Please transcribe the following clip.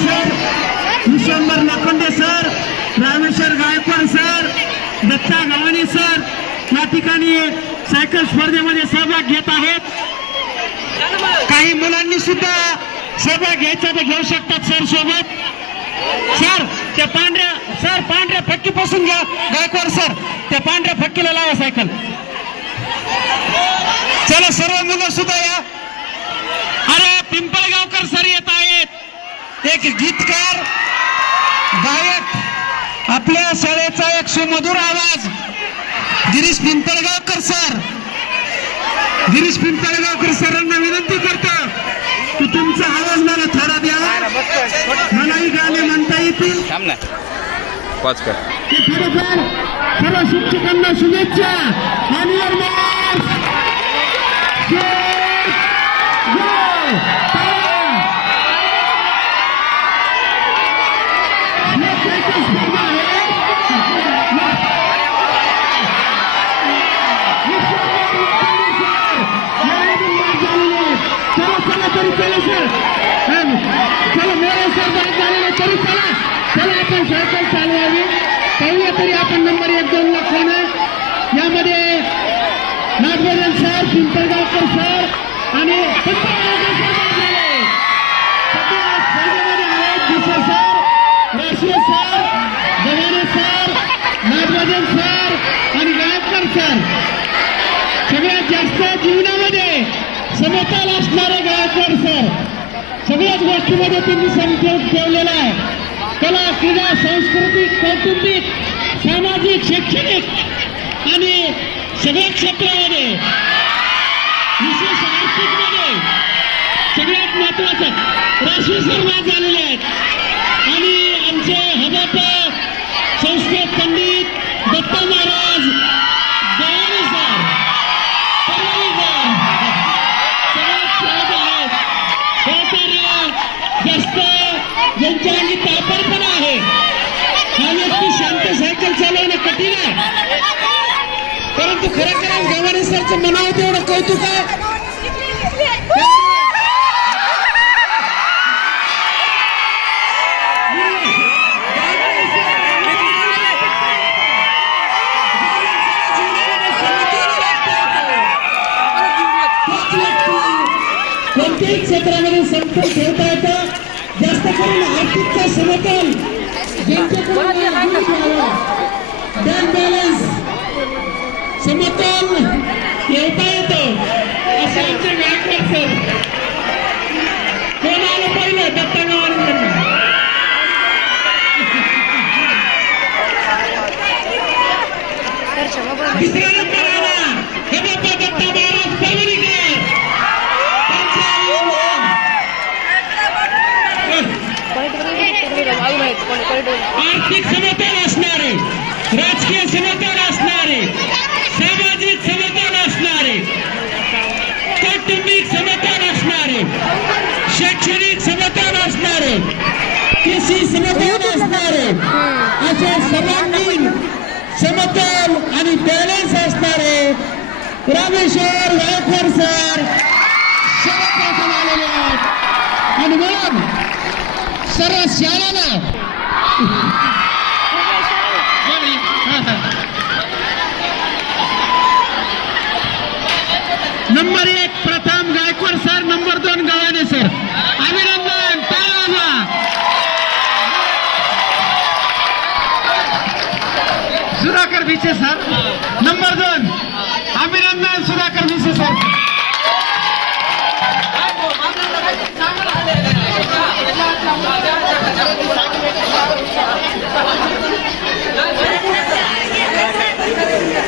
Sir Vishwambhar sir Rameshwar Gaikwad sir Datta Gavhane sir या ठिकाणी cycle स्पर्धेमध्ये सहभाग घेत आहेत काही मुलांनी सुद्धा सहभाग घ्यायचा ते घेऊ शकतात सर सोबत सर त्या पांढऱ्या सर पांढऱ्या फक्कीपासून घ्या गायकवाड सर त्या पांढऱ्या फक्कीला लावा सायकल चला सर्व मुलं सुद्धा या. अरे पिंपळगावकर सर येत आहेत. एक गीतकार गायक आपल्या शाळेचा एक सुमधुर आवाज. गिरीश पिंपळगावकर सर. गिरीश पिंपळगावकर सरांना विनंती करतो की तुमचा आवाज मला थोडा द्यावा मलाही गाणे म्हणता येतील. पॉज कर. खरोखर सर्व शिक्षकांना शुभेच्छा. आणि तरी चला सर. चला मोरे सर बाद झालेला तरी चला. चला आपण सायकल चालवावी. पाहूया तरी आपण नंबर एक दोन ला कोण यामध्ये नागवेदन सर पिंपळगावकर सर आणि सर बाद सर राशीर सर आणि गायककर सर. सगळ्यात जास्त जीवनामध्ये समकाल असणारे गायकवाड सर सगळ्याच गोष्टीमध्ये त्यांनी संकेत ठेवलेला आहे. कला क्रीडा सांस्कृतिक कौटुंबिक सामाजिक शैक्षणिक आणि सगळ्या क्षेत्रामध्ये विशेष आर्थिकमध्ये सगळ्यात महत्वाचं राशी सर्वात झालेले आहेत. आणि आमचे व्यक्ती सायकल चालवणं कठीण आहे. परंतु खरं खरोखरच गव्हाणे सरचं म्हणावं तेवढं कौतुक आहे. कोणत्याही क्षेत्रामध्ये समतोल ठेवता येतं. जास्त करून आर्थिकचा समतोल. ज्यांच्याकडून बँक बॅलन्स समतोल ठेवता येतं असं आमचे गायकवाड सर कोण आलं पहिलं दत्ता गावांकडनं दुसरा नंबर आला हे बाप्पा दत्ता महाराज पहिलीकडे त्यांचे आईवडील. आर्थिक समतोल असणारे राजकीय समतोल असणारे सामाजिक समतोल असणारे कौटुंबिक समतोल असणारे शैक्षणिक समतोल असणारे कृषी समतोल असणारे असे सर्वांगीण समतोल आणि बॅलन्स असणारे रामेश्वर गायकवाड सर समतोल आलेले आहेत आणि म्हणून सर्व शाळाला नंबर एक प्रथम गायकवाड सर नंबर दोन गव्हाणे सर. अभिनंदन टाळा सुधाकर भिसे सर. नंबर दोन अभिनंदन सुधाकर भिसे सर.